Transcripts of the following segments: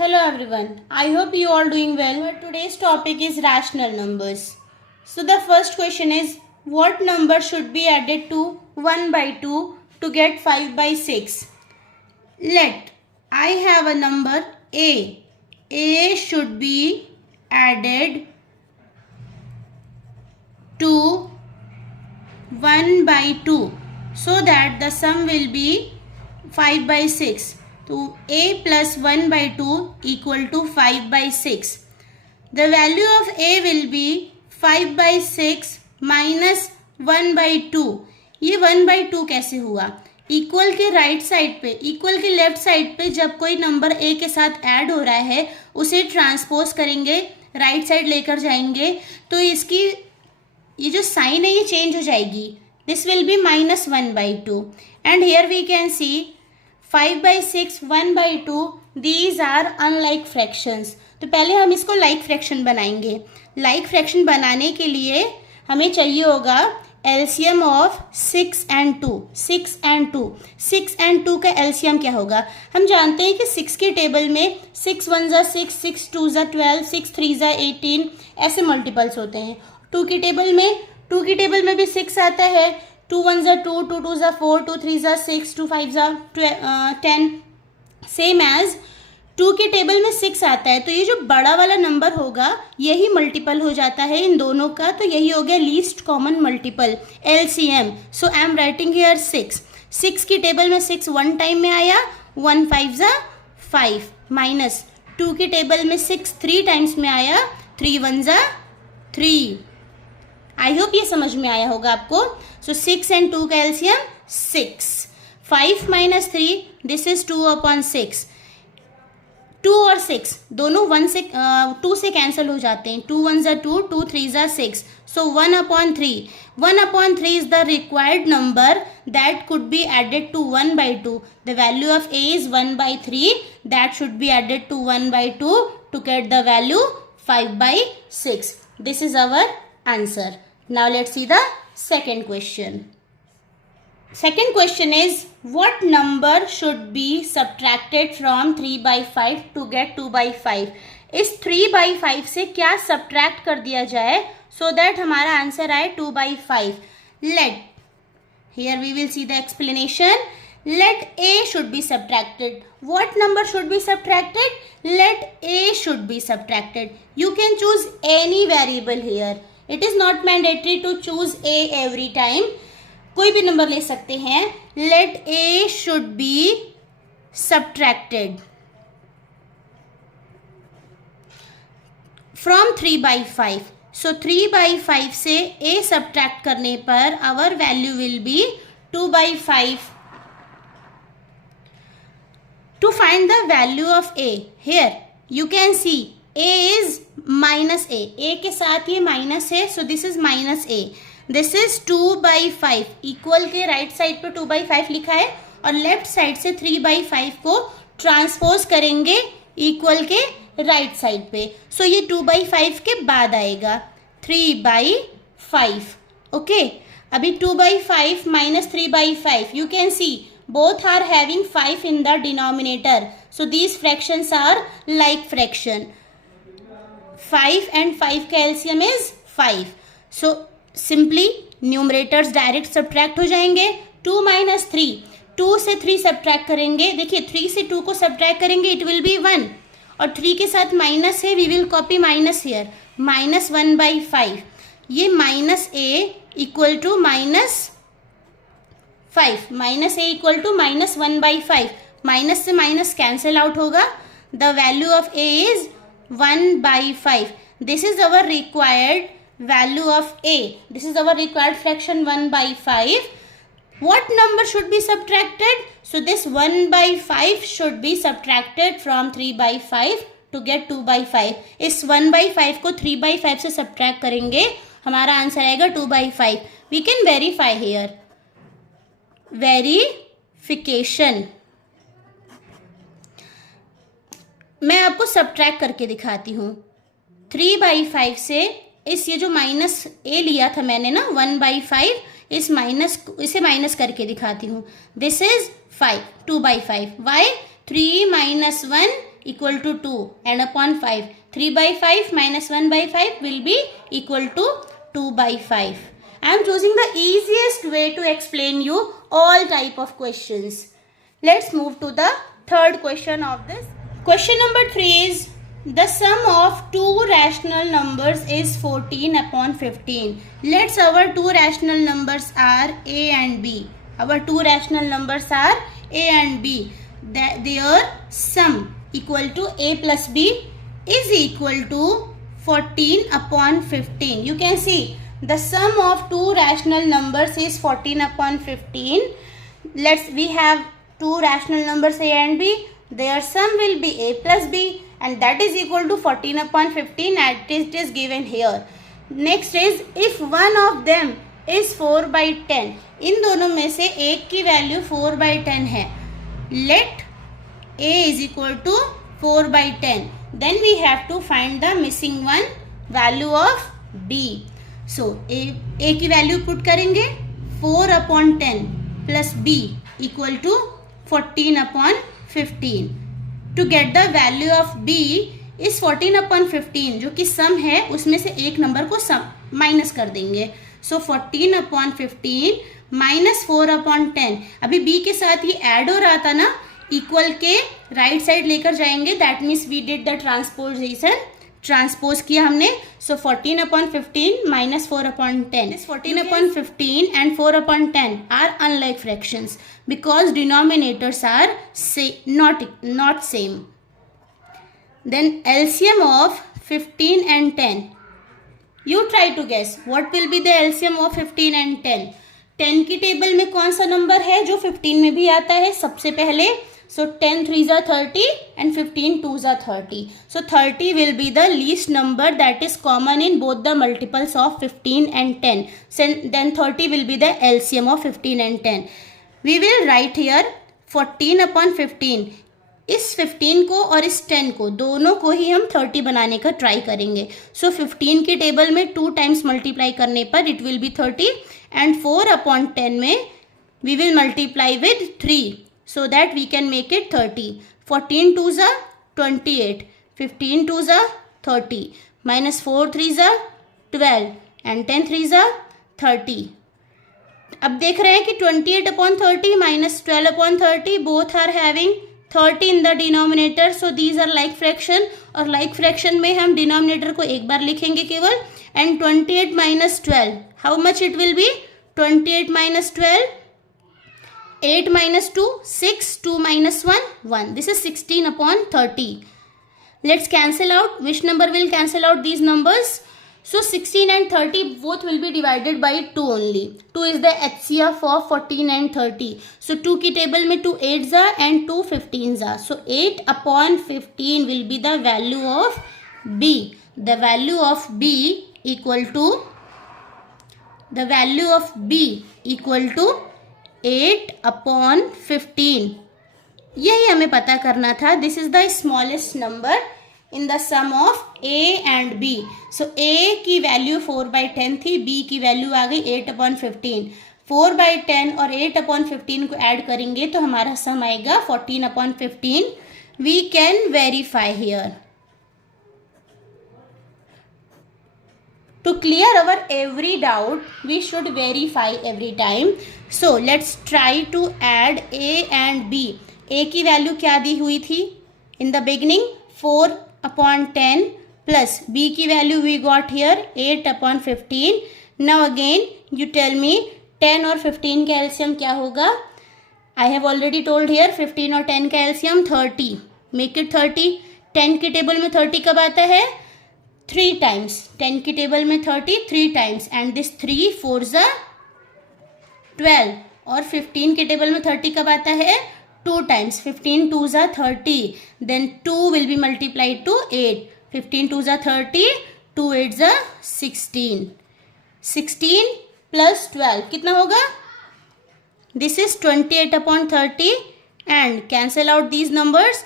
Hello everyone, I hope you all doing well. Our today's topic is rational numbers. So the first question is, what number should be added to 1 by 2 to get 5 by 6? Let I have a number A. A should be added to 1 by 2 so that the sum will be 5 by 6. So A plus 1 by 2 equal to 5 by 6. The value of A will be 5 by 6 minus 1 by 2. ये 1 by 2 कैसे हुआ? Equal के right side पे, equal के left side पे जब कोई number A के साथ ऐड हो रहा है उसे ट्रांसपोज करेंगे, राइट साइड लेकर जाएंगे तो इसकी ये जो साइन है ये चेंज हो जाएगी. This will be minus 1 by 2 and here we can see 5 by 6, 1 by 2, these are unlike fractions. तो पहले हम इसको लाइक फ्रैक्शन बनाएंगे. लाइक फ्रैक्शन बनाने के लिए हमें चाहिए होगा LCM of 6 and 2. 6 and 2. 6 and 2 का एलसीएम क्या होगा? हम जानते हैं कि 6 के टेबल में 6 1 ज़ा 6, 6 2 ज़ा 12, 6 3 ज़ा 18 ऐसे मल्टीपल्स होते हैं. 2 की टेबल में भी 6 आता है. 2 1 ज़ा 2, 2 2 ज़ा 4, 2 3 ज़ा 6, 2 5 ज़ा 10. सेम एज 2 के टेबल में 6 आता है. तो ये जो बड़ा वाला नंबर होगा यही मल्टीपल हो जाता है इन दोनों का. तो यही हो गया least common multiple LCM. So I am writing here 6. 6 की टेबल में 6 1 टाइम में आया, 1 5 ज़ा 5 माइनस 2 की टेबल में 6 3 टाइम्स में आया, 3 1 ज़ा 3. आई होप ये समझ में आया होगा आपको. सो 6 and 2 का LCM 6. 5 minus 3, this is 2 upon 6. 2 और 6 दोनों 2 से कैंसिल हो जाते हैं. 2 1 ज़ा 2, 2 3 ज़ा 6. सो 1 upon 3. 1 upon 3 is the required number that could be added to 1 by 2. The value of A is 1 by 3. That should be added to 1 by 2 to get the value 5 by 6. This is our answer. Now let's see the second question. Second question is, what number should be subtracted from 3 by 5 to get 2 by 5? इस 3 by 5 से क्या subtract कर दिया जाए so that हमारा answer आए 2 by 5? Let, here we will see the explanation. Let A should be subtracted. What number should be subtracted? Let A should be subtracted. You can choose any variable here. It is not mandatory to choose A every time. कोई भी number ले सकते हैं. Let A should be subtracted from 3 by 5. So 3 by 5 से A subtract करने पर our value will be 2 by 5. To find the value of A, here you can see A is minus A. A के साथ ये minus है, so this is minus A. This is 2 by 5. Equal के right side पे 2 by 5 लिखा है और left side से 3 by 5 को ट्रांसपोज करेंगे इक्वल के राइट साइड पे. सो ये 2 by 5 के बाद आएगा 3 by 5. ओके, अभी 2 by 5 minus 3 by 5. You can see both are having 5 in the denominator. So these fractions are like fraction. 5 and 5 का LCM is 5. So simply numerators direct subtract हो जाएंगे. 2 minus 3, 2 से 3 सब्ट्रैक्ट करेंगे. देखिए 3 से 2 को सब्ट्रैक्ट करेंगे, इट विल बी 1 और 3 के साथ माइनस है, we will copy minus here. Minus 1 by 5. ये minus A equal to minus 5. Minus A equal to minus 1 by 5. Minus से माइनस कैंसिल आउट होगा. The value of A is 1 by 5. This is our required value of A. This is our required fraction 1 by 5. What number should be subtracted? So this 1 by 5 should be subtracted from 3 by 5 to get 2 by 5. इस 1 by 5 को 3 by 5 से subtract करेंगे, हमारा answer आएगा 2 by 5. We can verify here. Verification. मैं आपको subtract करके दिखाती हूँ. 3 by 5 से इस ये जो माइनस A लिया था मैंने ना 1 by 5, इसे माइनस करके दिखाती हूँ. This is 5, 2 by 5. Y 3 minus 1 equal to 2 and upon 5. 3 by 5 minus 1 by 5 will be equal to 2 by 5. I am choosing the easiest way to explain you all type of questions. Let's move to the third question of this. Question number 3 is the sum of two rational numbers is 14 upon 15. Let's our two rational numbers are a and b. Our two rational numbers are a and b. Their sum equal to a plus b is equal to 14 upon 15. You can see the sum of two rational numbers is 14 upon 15. We have two rational numbers a and b. Their sum will be a plus b and that is equal to 14 upon 15 as it is given here. Next is if one of them is 4 by 10. इन दोनों में से एक की वैल्यू 4 by 10 है. Let a is equal to 4 by 10. Then we have to find the missing one value of b. So a की value put करेंगे 4 upon 10 plus b equal to 14 upon 15. To get the value of b is 14 upon 15 जो कि सम है उसमें से एक number को सम minus कर देंगे. सो 14 upon 15 माइनस 4 upon 10. अभी b के साथ ये ऐड हो रहा था ना, इक्वल के राइट साइड लेकर जाएंगे. That means we did the transposition, transpose किया हमने. सो 14 upon 15 minus 4 upon 10. 14 upon 15 and 4 upon 10 are unlike fractions because denominators are not same. Then LCM of 15 and 10. You try to guess what will be the LCM of 15 and 10. 10 की table में कौन सा number है जो 15 में भी आता है सबसे पहले. So 10 3s are 30 and 15 2s are 30. So 30 will be the least number that is common in both the multiples of 15 and 10. So then 30 will be the LCM of 15 and 10. We will write here 14 upon 15. इस 15 को और इस 10 को दोनों को ही हम 30 बनाने का ट्राई करेंगे. सो 15 की टेबल में 2 टाइम्स मल्टीप्लाई करने पर it will be 30 and 4 upon 10 में we will multiply with 3 so that we can make it 30. 14 2s are 28, 15 2s are 30, minus 4 3s are 12 and 10 3s are 30. अब देख रहे हैं कि 28 upon 30 minus 12 upon 30 both are having 30 in the denominator, so these are like fraction. और like fraction में हम denominator को एक बार लिखेंगे केवल. and 28 minus 12 how much it will be? 28 minus 12 8 minus 2 6, 2 minus 1 1. This is 16 upon 30. Let's cancel out. Which number will cancel out these numbers? So 16 and 30 both will be divided by 2 only. 2 is the HCF of 14 and 30. So 2 की table में 2 8s are and 2 15s are. So 8 upon 15 will be the value of b. The value of b equal to 8 upon 15. यही हमें पता करना था. This is the smallest number in the sum of a and b. So a की वैल्यू 4 by 10 थी, b की value आ गई 8 upon 15. 4 by 10 और 8 upon 15 को ऐड करेंगे तो हमारा सम आएगा 14 upon 15. We can verify here. To clear our every doubt, we should verify every time. So let's try to add a and b. a की वैल्यू क्या दी हुई थी in the beginning? 4 upon 10 plus b की value we got here 8 upon 15. Now again you tell me 10 और 15 का LCM क्या होगा? I have already told here 15 और 10 का LCM 30. Make it 30. 10 की टेबल में 30 कब आता है? 3 times. 10 की टेबल में 30 3 times and this 3 4s are 12. और 15 की टेबल में 30 कब आता है? 2 times. 15 2s are 30. Then 2 will be multiplied to 8. 15 2s are 30. 2 8s are 16. 16 plus 12 कितना होगा? This is 28 upon 30 and cancel out these numbers.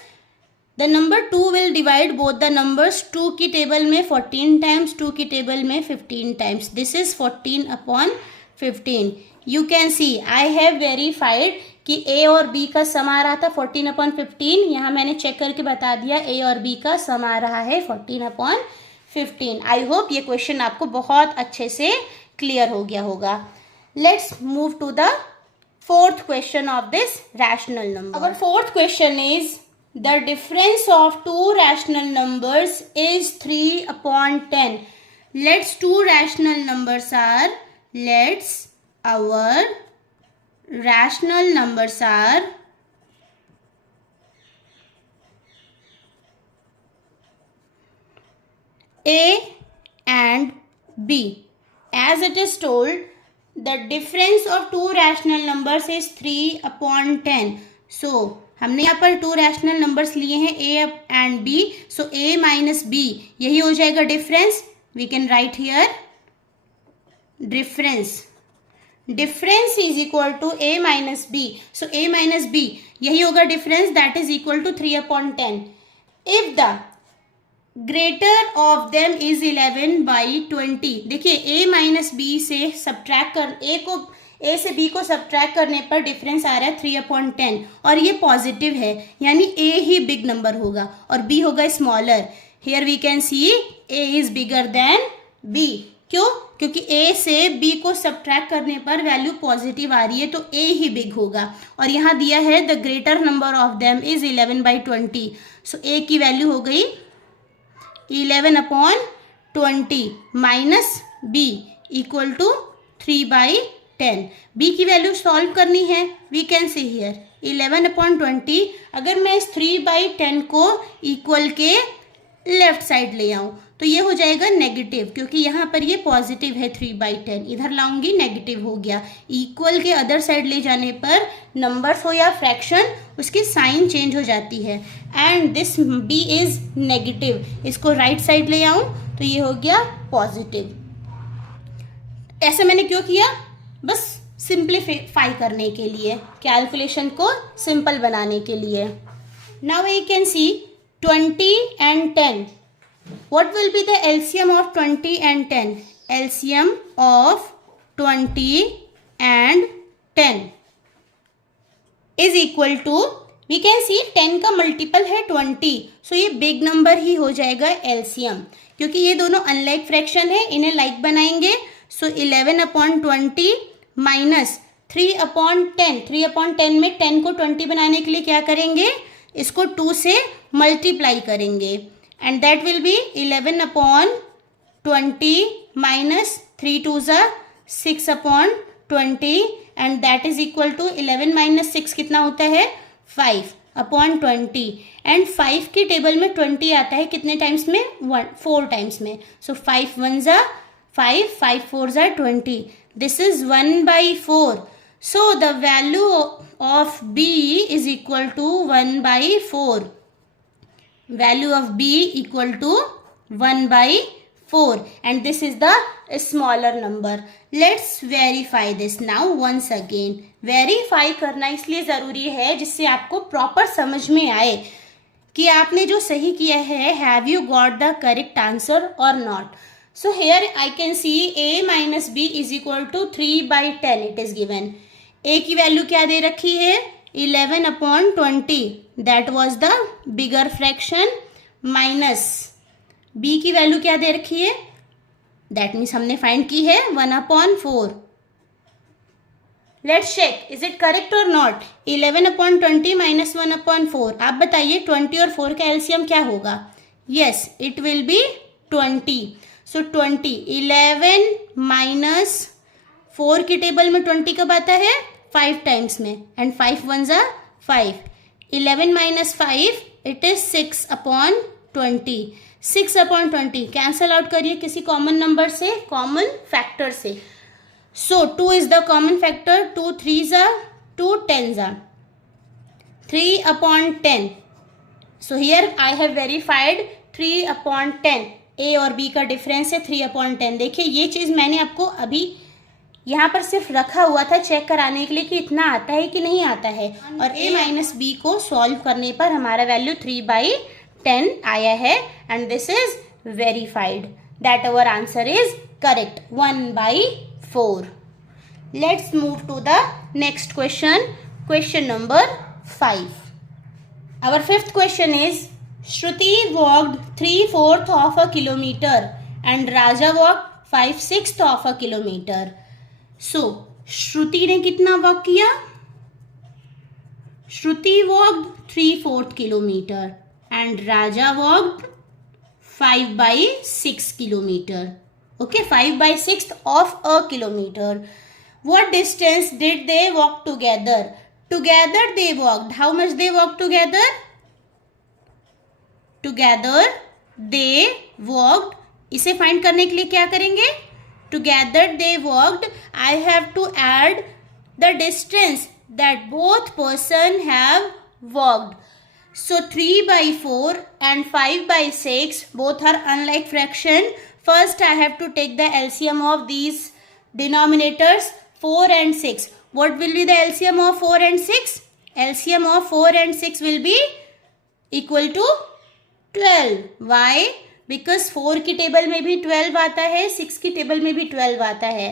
The number 2 will divide both the numbers. 2 की table में 14 times, 2 की table में 15 times. This is 14 upon 15. You can see I have verified कि ए और B का सम आ रहा था 14/15, यहाँ मैंने चेक करके बता दिया ए और बी का सम आ रहा है 14/15। आई होप ये क्वेश्चन आपको बहुत अच्छे से क्लियर हो गया होगा। Let's move to the fourth question of this rational number. Our fourth question is the difference of two rational numbers is 3/10. Our rational numbers are A and B. As it is told, the difference of two rational numbers is 3/10. So हमने यहाँ पर to rational numbers लिए हैं A and B. So A minus B यही हो जाएगा difference. We can write here difference is equal to A minus B. So A minus B यही होगा difference, that is equal to 3/10. If the greater of them is 11/20. देखिए A minus B से subtract कर A से B को subtract करने पर difference आ रहा है 3/10 और ये पॉजिटिव है, यानी A ही बिग नंबर होगा और B होगा smaller. Here we can see A is bigger than B. क्यों? क्योंकि A से B को सब्ट्रैक्ट करने पर वैल्यू पॉजिटिव आ रही है तो A ही बिग होगा. और यहाँ दिया है the greater number of them is 11/20. So A की वैल्यू हो गई 11/20 minus B equal to 3/10. B की वैल्यू सॉल्व करनी है. We can see here 11/20. अगर मैं इस 3/10 को इक्वल के लेफ्ट साइड ले आऊँ तो ये हो जाएगा नेगेटिव, क्योंकि यहाँ पर ये पॉजिटिव है 3/10. इधर लाऊंगी नेगेटिव हो गया. इक्वल के अदर साइड ले जाने पर नंबर्स हो या फ्रैक्शन उसकी साइन चेंज हो जाती है. And this B is negative. इसको राइट साइड ले आऊँ तो ये हो गया पॉजिटिव. ऐसा मैंने क्यों किया? बस सिंप्लीफाई करने के लिए, कैलकुलेशन को सिंपल बनाने के लिए. Now we can see 20 and 10. What will be the LCM of 20 and 10? LCM of 20 and 10 is equal to, we can see 10 का मल्टीपल है 20. सो ये बिग नंबर ही हो जाएगा LCM, क्योंकि ये दोनों अनलाइक फ्रैक्शन है, इन्हें लाइक बनाएंगे. सो 11/20 माइनस 3/10. 3/10 में 10 को 20 बनाने के लिए क्या करेंगे? इसको 2 से मल्टीप्लाई करेंगे and that will be 11/20 minus 3 2s 6/20 and that is equal to 11 minus 6 कितना होता है? 5/20. एंड 5 की टेबल में 20 आता है कितने टाइम्स में? 4 टाइम्स में. सो 5 1s 5, 5 4s 20. This is 1/4. So the value of B is equal to 1/4. Value of B equal to 1/4, and this is the smaller number. Let's verify this now once again. Verify करना इसलिए ज़रूरी है जिससे आपको proper समझ में आए कि आपने जो सही किया है, have you got the correct answer or not. So here I can see A minus B is equal to 3/10. It is given. A की वैल्यू क्या दे रखी है? 11/20. That was the bigger fraction. Minus B की value क्या दे रखी है? That means हमने find की है 1/4. Let's check. Is it correct or not? 11/20 minus 1/4. आप बताइए 20 और 4 का एलसीएम क्या होगा? Yes, it will be 20. So 20. 11 minus 4 की टेबल में 20 कब आता है? 5 टाइम्स में. And 5 1s 5. 11 minus 5 it is 6/20. 6/20 cancel out करिए किसी कॉमन नंबर से, कॉमन फैक्टर से. So 2 is the common factor. 2 3s 2 10s 3/10. So here I have verified 3/10. A और B का डिफरेंस है 3/10. देखिए ये चीज़ मैंने आपको अभी यहाँ पर सिर्फ रखा हुआ था चेक कराने के लिए कि इतना आता है कि नहीं आता है. और A माइनस B को सॉल्व करने पर हमारा वैल्यू 3/10 आया है and this is verified that our answer is correct 1/4. Let's move to the next question. Question number 5. Our fifth question is, Shruti walked 3/4 of a kilometer and Raja walked 5/6 of a kilometer. So, श्रुति ने कितना walk किया? श्रुति walked 3/4 kilometer and Raja walked 5/6 kilometer. Okay, 5/6 of a kilometer. What distance did they walk together? Together they walked. How much they walked together? Together they walked. इसे find करने के लिए क्या करेंगे? Together they walked. I have to add the distance that both person have walked. So 3/4 and 5/6 both are unlike fraction. First I have to take the LCM of these denominators 4 and 6. What will be the LCM of 4 and 6? LCM of 4 and 6 will be equal to 12. Why? Because 4 की table में भी 12 आता है, 6 की table में भी 12 आता है.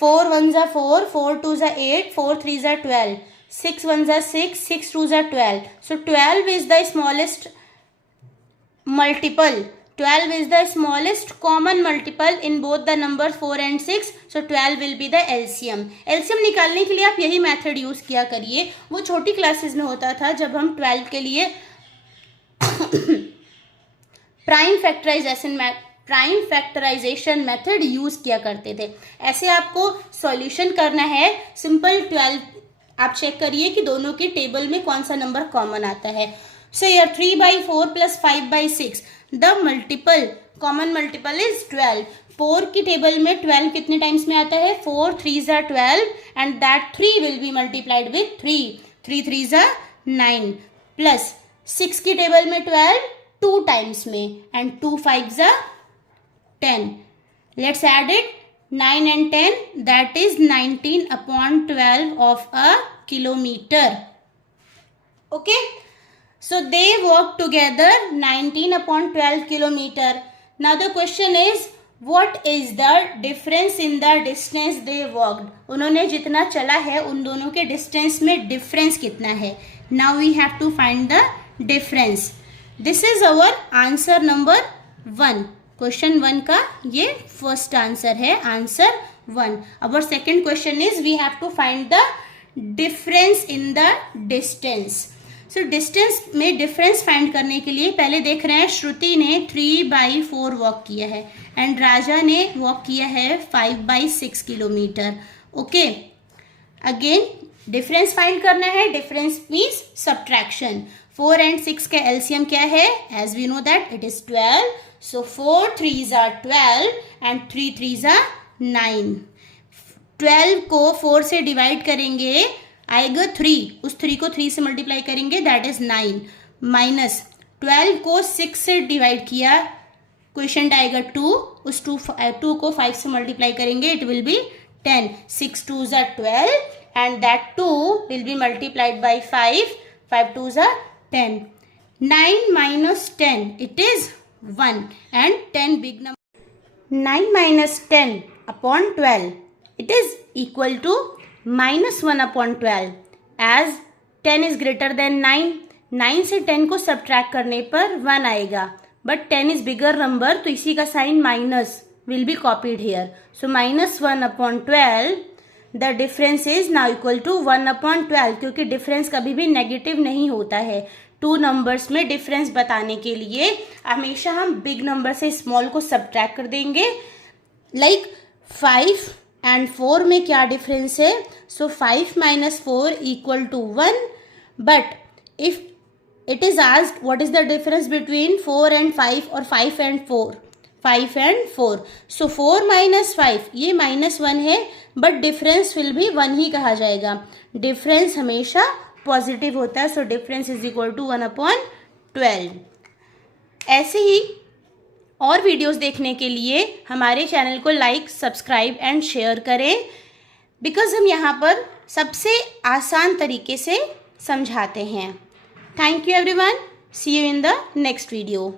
4 1 जा 4, 4 2 जा 8, 4 3 जा 12, 6 1 जा 6, 6 2 जा 12. So 12 is the smallest multiple. 12 is the smallest common multiple in both the numbers 4 and 6. So 12 will be the LCM. LCM निकालने के लिए आप यही मेथड यूज़ किया करिए. वो छोटी क्लासेस में होता था जब हम 12 के लिए प्राइम फैक्टराइजेशन मेथड यूज़ किया करते थे. ऐसे आपको सॉल्यूशन करना है. सिंपल 12 आप चेक करिए कि दोनों की टेबल में कौन सा नंबर कॉमन आता है. So here 3/4 plus 5/6. The multiple, common multiple is 12. 4 की टेबल में 12 कितने टाइम्स में आता है? 4 3s are 12 and that 3 will be multiplied with 3. 3 3s are 9 plus 6 की टेबल में 12 2 टाइम्स में and 2 5s are 10. Let's add it. 9 and 10, that is 19/12 of a kilometer. Okay. So they walked together 19/12 kilometer. Now the question is, what is the difference in the distance they walked? उन्होंने जितना चला है उन दोनों के distance में difference कितना है? Now we have to find the difference. This is our answer number 1. Question 1 का ये फर्स्ट आंसर है, answer 1. Our second question is, we have to find the difference in the distance. So distance में difference find करने के लिए पहले देख रहे हैं, श्रुति ने 3/4 वॉक किया है एंड राजा ने वॉक किया है 5/6 kilometre. Okay, again difference find करना है. Difference means subtraction. 4 and 6 का एलसीएम क्या है? As we know that it is 12. So 4 3s are 12 and 3 3s are 9. 12 को 4 से डिवाइड करेंगे, आएगा 3. उस 3 को 3 से मल्टीप्लाई करेंगे, दैट इज 9. माइनस 12 को 6 से डिवाइड किया, क्वेश्चन आएगा 2. उस 2 को 5 से मल्टीप्लाई करेंगे, it will B 10. 6 2s are 12 and that 2 will be multiplied by 5. 5 2s are 10. 9 minus 10, it is 1 and 10 big number. 9 minus 10 upon 12, it is equal to -1 upon 12. as 10 is greater than 9. 9 से 10 को subtract करने पर 1 आएगा, but 10 is bigger number, तो इसी का sign minus will be copied here. So -1 upon 12, the difference is now equal to 1 upon 12, क्योंकि difference कभी भी नेगेटिव नहीं होता है. 2 नंबर्स में डिफरेंस बताने के लिए हमेशा हम बिग नंबर से स्मॉल को सब्ट्रैक्ट कर देंगे. लाइक 5 एंड 4 में क्या डिफरेंस है? सो 5 minus 4 equal to 1. But if it is asked what is the difference between 4 and 5 और 5 and 4? 5 and 4. सो 4 minus 5, ये -1 है, बट डिफरेंस विल भी 1 ही कहा जाएगा. डिफरेंस हमेशा पॉजिटिव होता है. So difference is equal to 1 upon 12. ऐसे ही और वीडियोस देखने के लिए हमारे चैनल को लाइक, सब्सक्राइब एंड शेयर करें, बिकॉज हम यहाँ पर सबसे आसान तरीके से समझाते हैं. Thank you everyone. See you in the next video.